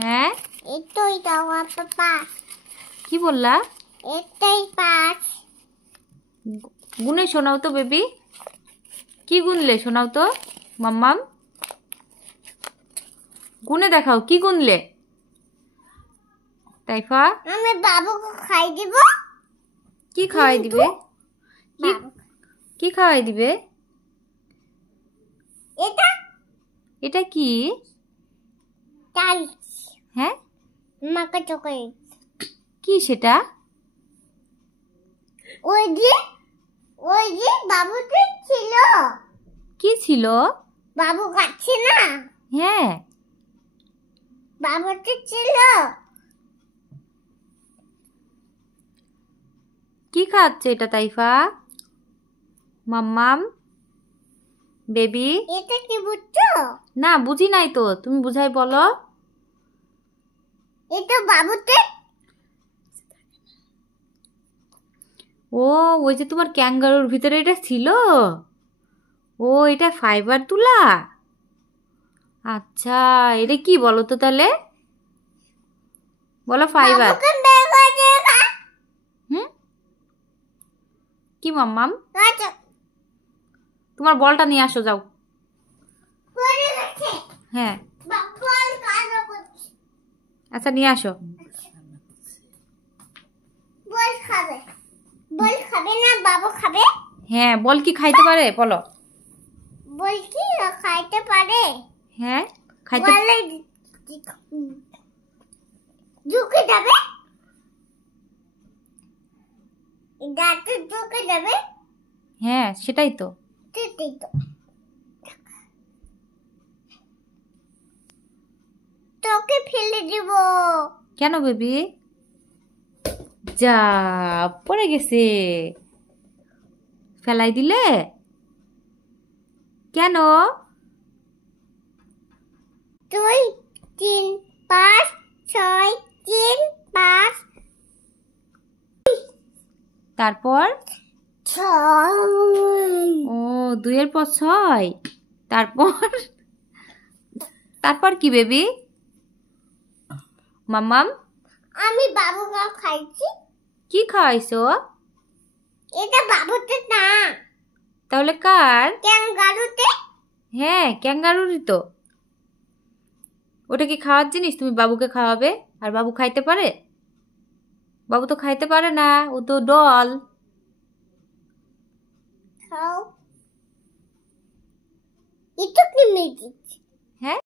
হ্যাঁ এটাই দাও পাপা। কি বললা? এটাই 5। গুনে শোনাও তো বেবি। কি গুনলে শোনাও তো মাম্মাম। গুনে দেখাও কি গুনলে। তাইফা আমি বাবুকে খাই দিব। কি খাওয়াই দিবে? কি খাওয়াই দিবে? এটা এটা কি? টাইস। হ্যাঁ মাকে চকলেট। কি সেটা? ওই যে বাবুতে ছিল। কি ছিল? বাবু খাচ্ছে না। হ্যাঁ বাবুতে ছিল। কি খাচ্ছে এটা তাইফা? মাম্মাম বেবি। এটা কি বুঝছো? না বুঝি নাই তো, তুমি বুঝাই বলো। এটা বাবুতে। ও ওই যে তোমার ক্যাঙ্গারুর ভিতরে এটা ছিল। ও এটা ফাইবার তুলা। আচ্ছা এটা কি বলো তো তাহলে, বলো ফাইবার। হুম কি মাম্মাম? তোমার বলটা নিয়ে আসো যাও। হ্যাঁ আচ্ছা নিয়ে আসো। বল খাবে। বল খাবে না বাবু খাবে? হ্যাঁ বল কি খাইতে পারে বলো। বল কি খাইতে পারে? হ্যাঁ খাইতে বলে ঢুকে যাবে। দাঁতে ঢুকে যাবে। হ্যাঁ সেটাই তো। সেটাই তো। তোকে ফেলে দিব। কেন বেবি? যা পড়ে গেছে, ফেলাই দিলে কেন? 2 3 5 6 3 5 তারপর 6। ও 2 এর পর 6। তারপর তারপর কি বেবি? মাম্মাম আমি বাবুকে খাইছি। কি খাওয়াইছো? এটা বাবুতে না, তাহলে কার? ক্যাঙ্গারুতে। হ্যাঁ ক্যাঙ্গারুরই তো। ওটা কি খাওয়ার জিনিস তুমি বাবুকে খাওয়াবে? আর বাবু খাইতে পারে? বাবু তো খাইতে পারে না, ও তো ডল। খাও। এটা কি ম্যাজিক?